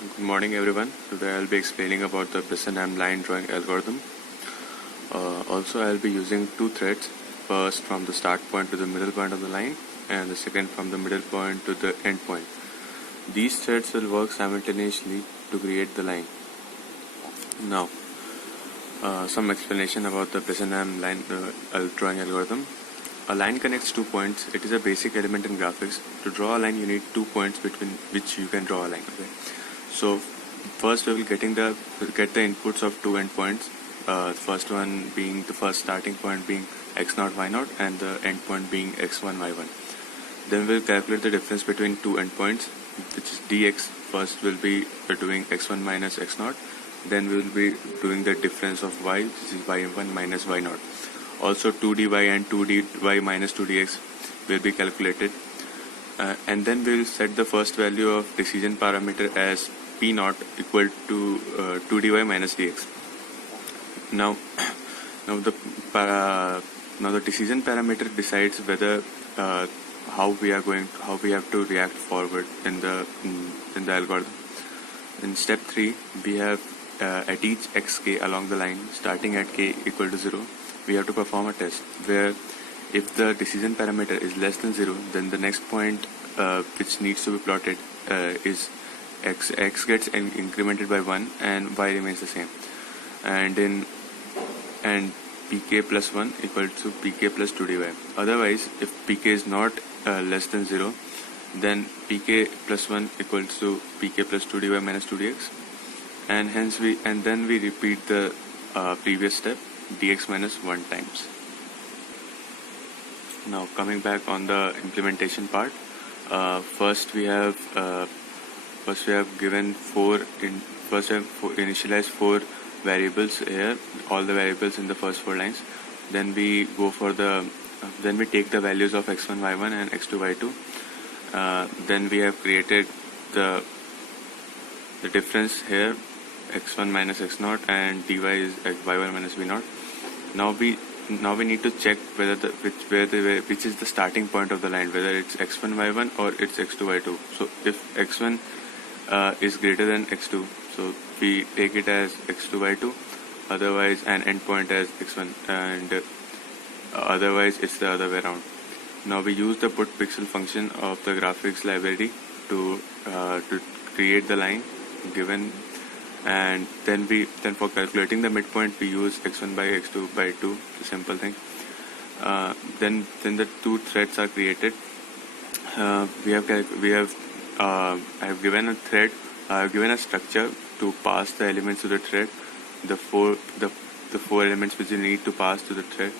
Good morning everyone. Today I'll be explaining about the Bresenham Line drawing algorithm. Also I'll be using two threads, first from the start point to the middle point of the line and the second from the middle point to the end point. These threads will work simultaneously to create the line. Now some explanation about the Bresenham Line drawing algorithm. A line connects 2 points. It is a basic element in graphics. To draw a line you need 2 points between which you can draw a line. Okay? So first we will get the inputs of two endpoints. First one being the first starting point being x0 y0 and the end point being x1 y1. Then we'll calculate the difference between two endpoints, which is dx. First we'll be doing x1 minus x0. Then we will be doing the difference of y, which is y1 minus y0. Also 2dy and 2dy minus 2dx will be calculated. And then we will set the first value of decision parameter as p0 equal to 2dy minus dx. Now the decision parameter decides whether how we have to react forward in the algorithm. In step 3, we have at each xk along the line, starting at k equal to 0, we have to perform a test where if the decision parameter is less than 0, then the next point which needs to be plotted is x gets incremented by 1 and y remains the same. And pk plus 1 equal to pk plus 2dy. Otherwise, if pk is not less than 0, then pk plus 1 equals to pk plus 2dy minus 2dx. And then we repeat the previous step, dx minus 1 times. Now coming back on the implementation part, first we have initialized 4 variables here, all the variables in the first 4 lines. Then we take the values of x1 y1 and x2 y2. Then we have created the difference here, x1 minus x0, and dy is y1 minus v0. Now we need to check whether which is the starting point of the line, whether it's x1 y1 or it's x2 y2. So if x1 is greater than x2, so we take it as x2 y2, otherwise an endpoint as x1, and otherwise it's the other way around. Now we use the put pixel function of the graphics library to create the line given, and then for calculating the midpoint we use x1 by x2 by 2, the simple thing. Then the two threads are created. I have given a thread. I have given a structure to pass the elements to the thread. The four elements which you need to pass to the thread.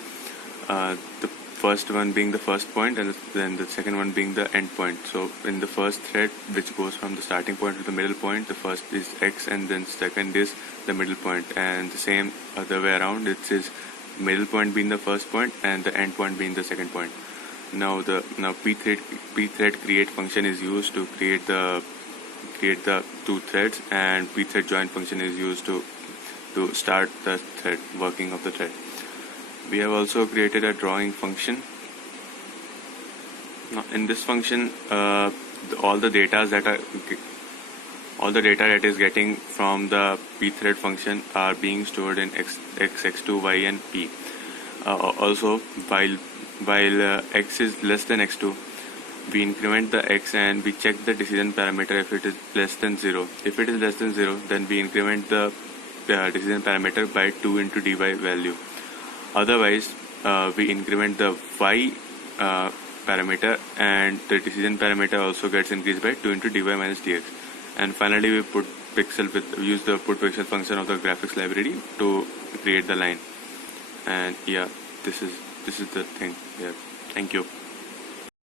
The first one being the first point, and then the second one being the end point. So in the first thread, which goes from the starting point to the middle point, the first is x and then second is the middle point, and the same other way around, it is middle point being the first point and the end point being the second point. Now pthread create function is used to create the two threads, and pthread join function is used to start the thread working of the thread. We have also created a drawing function. Now in this function, all the data that is getting from the pthread function are being stored in x, x2, y, and p. Also, while x is less than x2, we increment the x and we check the decision parameter if it is less than 0. If it is less than 0, then we increment the decision parameter by 2 into dy value. Otherwise, we increment the y parameter, and the decision parameter also gets increased by 2 into dy minus dx. And finally, we use the put pixel function of the graphics library to create the line. And yeah, this is the thing here. Thank you.